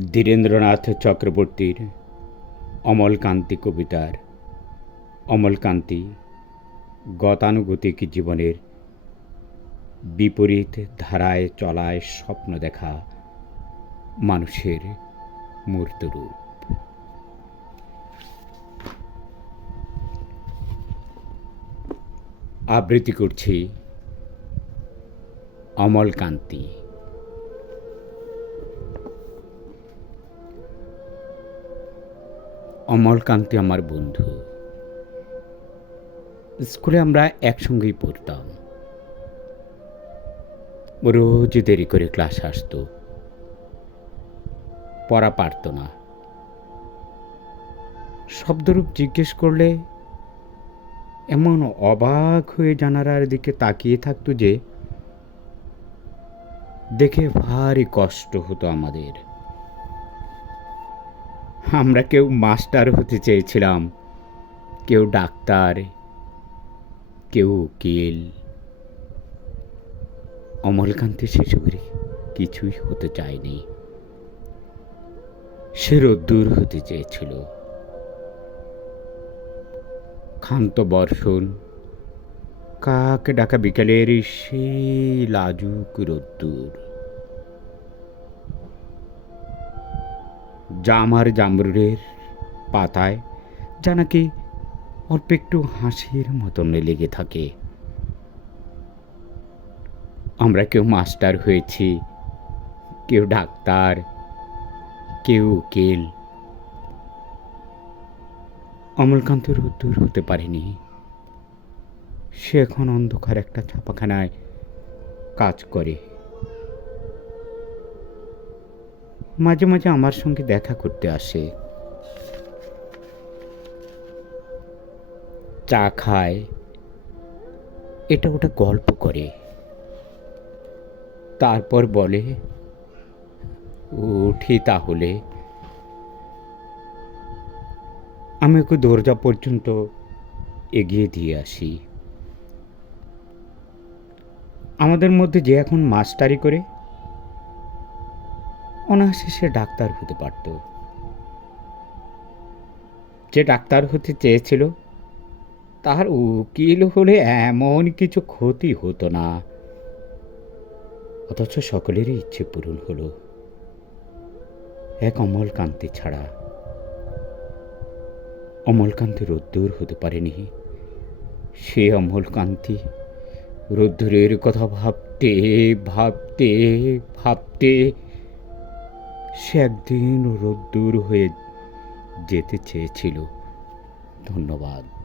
ধীরেন্দ্রনাথ চক্রবর্তীর অমলকান্তি কবিতার অমলকান্তি গতানুগতিক জীবনের বিপরীত ধারায় চলায় স্বপ্ন দেখা মানুষের মূর্ত রূপ। আবৃত্তি করছি অমলকান্তি। অমলকান্তি আমার বন্ধু। স্কুলে আমরা একসঙ্গেই পড়তাম। রোজ দেরি করে ক্লাস আসতো, পড়া পারত না। শব্দরূপ জিজ্ঞেস করলে এমন অবাক হয়ে জানালার দিকে তাকিয়ে থাকতো যে দেখে ভারী কষ্ট হতো আমাদের। আমরা কেউ মাস্টার হতে চেয়েছিলাম, কেউ ডাক্তার, কেউ উকিল। অমলকান্তি সেসবের কিছুই হতে চায়নি। সে রোদ্দুর হতে চেয়েছিল। ক্ষান্ত বর্ষণ, কাক ডাকা বিকেলের সেই লাজুক রোদ্দুর। জামার জামরুলের পাতায় যা নাকি অল্প একটু হাসির মতন লেগে থাকে। আমরা কেউ মাস্টার হয়েছি, কেউ ডাক্তার, কেউ উকিল। অমলকান্তি রোদ্দুর হতে পারেনি। সে এখন অন্ধকার একটা ছাপাখানায় কাজ করে। মাঝে মাঝে আমার সঙ্গে দেখা করতে আসে, চা খায়, এটা ওটা গল্প করে। তারপর বলে, উঠি তাহলে। আমি ওকে দরজা পর্যন্ত এগিয়ে দিয়ে আসি। আমাদের মধ্যে যে এখন মাস্টারি করে, অনায়াসে সে ডাক্তার হতে পারত। যে ডাক্তার হতে চেয়েছিল তার উকিল হলে এমন কিছু ক্ষতি হতো না। অথচ সকলেরই ইচ্ছে পূরণ হলো, এক অমলকান্তি ছাড়া। অমলকান্তি রোদ্দুর হতে পারেনি। সে অমলকান্তি রোদ্দুরের কথা ভাবতে ভাবতে ভাবতে সে একদিন রোদ্দুর হয়ে যেতে চেয়েছিল। ধন্যবাদ।